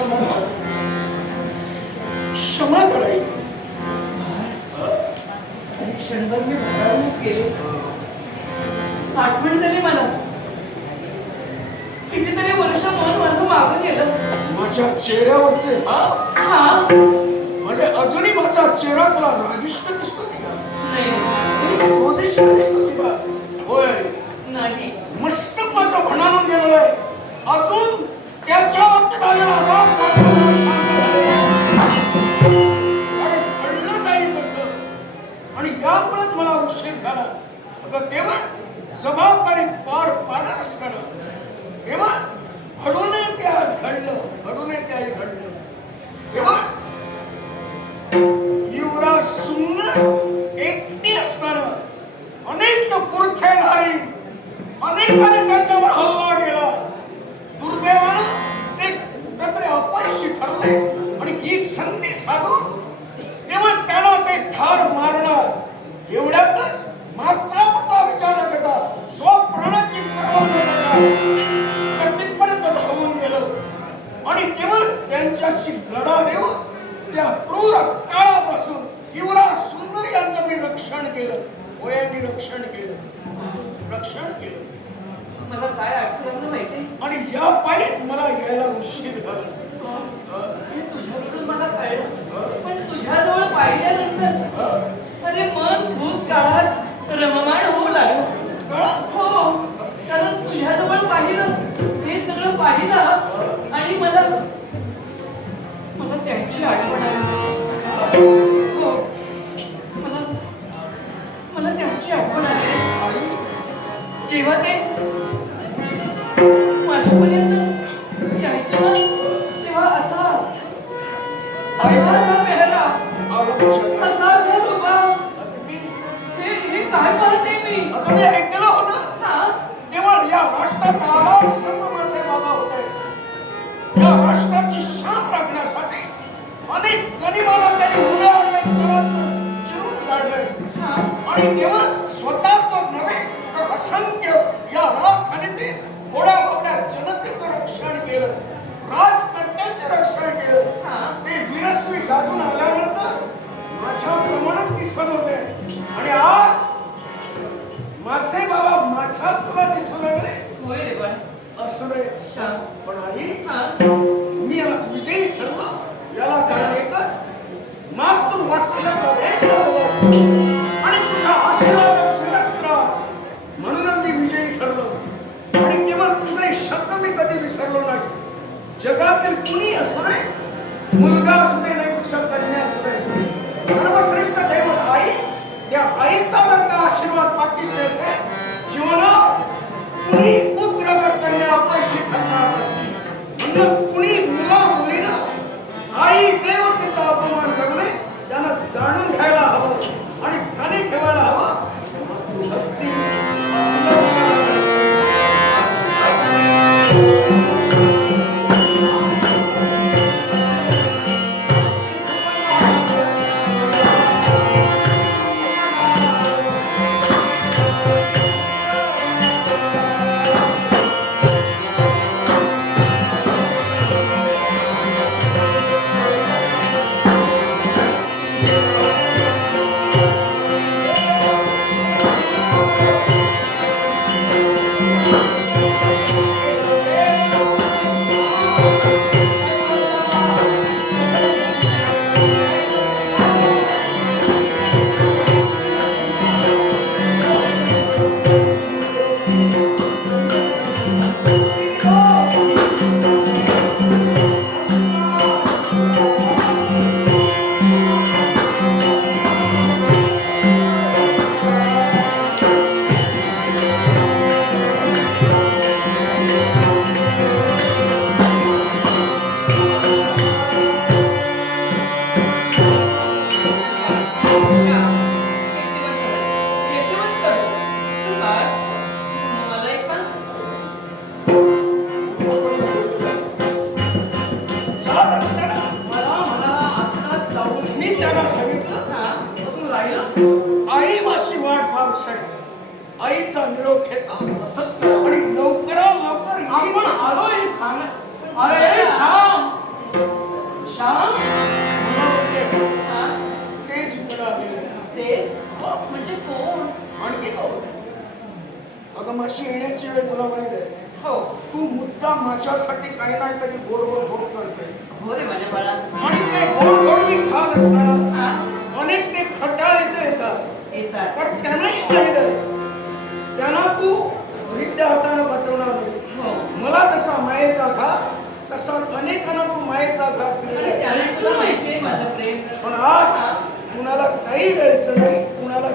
क्षमा कर, क्षमा कराई. क्षणभर मी भारावूनच गेले. आठवण झाली मला. कितीतरी वर्ष मन माझं मागं गेलं. माझ्या चेहऱ्यावरचे म्हणजे अजूनही माझा चेहरा तुला रागिष्ट दिसतो की का? नाही. क्रोधिष्ट दिसतो की का? होय. नाही. मस्त माझं भणावून गेलेलं आहे. अजून त्याच्या बाबतीत आलेला राग माझ्या मनात शांत झालेला आहे. अरे घडलं काही तसं आणि यामुळेच मला उशीर झाला. अगं तेव्हा जबाबदारी पार पाडत असताना तेव्हा घडूनही ते आज घडलं, घडूनही ते आज घडलं. तेव्हा युवराज सुंदर एकटी असताना अनेक पुरखेधारी अनेकाने त्यांच्यावर हल्ला केला. दुर्दैवानं ते कुठेतरी अपयशी ठरले आणि ही संधी साधून तेव्हा त्याला ते ठार मारणार. एवढ्यातच मागचा पुढचा विचार न करता स्वप्राणाची पर्वा न करता तिथपर्यंत धावून गेलं आणि केवळ त्यांच्याशी लढा देऊन त्या क्रूर काळापासून युवराज सुंदर यांचं मी रक्षण केलं. वयांनी रक्षण केलं, रक्षण केलं. मला काय आठवलं माहिती आणि या पायी मला यायला उशीर झाला. तुझ्याकडून मला कळलं. पण तुझ्याजवळ पाहिल्यानंतर अरे मन भूतकाळात रममाण होऊ लागलं. हो, कारण तुझ्याजवळ पाहिलं, हे सगळं पाहिलं आणि मला त्यांची आठवण आली. हो, मला त्यांची आठवण आली. जेव्हा ते माझ्यापर्यंत यायचे ना तेव्हा असा पेहरा, असा उभा. हे काय पाहते मी? तुम्ही ऐकलं होतं? केवळ या राष्ट्राचा आधारस्तंभ माझे बाबा होते. या राष्ट्राची शान राखण्यासाठी अनेक गनिमाला त्यांनी उभ्या आडवे चिरून काढले आणि केवळ स्वतःच नव्हे तर असंख्य या राजधानीतील घोड्या बाबड्या जनतेचं रक्षण केलं, राजकर्त्यांचे रक्षण केलं. ते वीरस्वी गाजून आल्यानंतर माझ्या प्रमाणात दिसत होते आणि आज माझे बाबा माझ्या तुला दिसू लागले. होय रे बाळ. असं रे. पण आई, मी आज विजयी ठरलो. याला कारण एकच, मागतून वाचल्याचा भेट आणि तुझ्या आशीर्वादात शिरस्त्र म्हणूनच मी विजयी ठरलो. आणि केवळ तुझे शब्द मी कधी विसरलो नाही. जगातील कुणी असू दे, मुलगा असू दे नाही पेक्षा कन्या असू दे, सर्वश्रेष्ठ दैवत आई, त्या आईचा जर का आशीर्वाद पाठीशी असेल, जीवनात कुणी पुत्र जर कन्या अपयशी ठरणार नाही. कुणी मुला मुलीनं आई देवतेचा अपमान करू नये, त्यांना जाणून घ्यायला हवं आणि ठाणे ठेवायला हवं. मातृभक्ती आई माशी वाट पाहत आईचा निरोप घेतो आणि लवकरात लवकर आपण आलोय. अरे श्याम, श्याम मला वाटते हा? तेच इकडं आलेलं आहे. तेच? हो. म्हणजे कोण? आणखी कोण? अगं माझी येण्याची वेळ तुला माहित आहे. हो. तू मुद्दा माझ्यासाठी काही ना तरी गोड गोड गोड करते हो रे माझ्या बाळा. आणि ते गोड गोड मी खात असताना हा? अनेक ते खटाळ इथे येतात. येतात. पण त्यांनाही माहित आहे त्यांना तू रित्या हाताने पाठवणार नाही. हो. मला जसा मायेचा घात तसा अनेकांना तू मायेचा घात आणि केलेला आहे. त्याला सुद्धा माहितीये माझं प्रेम. पण आज हा? कुणाला काही द्यायचं नाही, कुणाला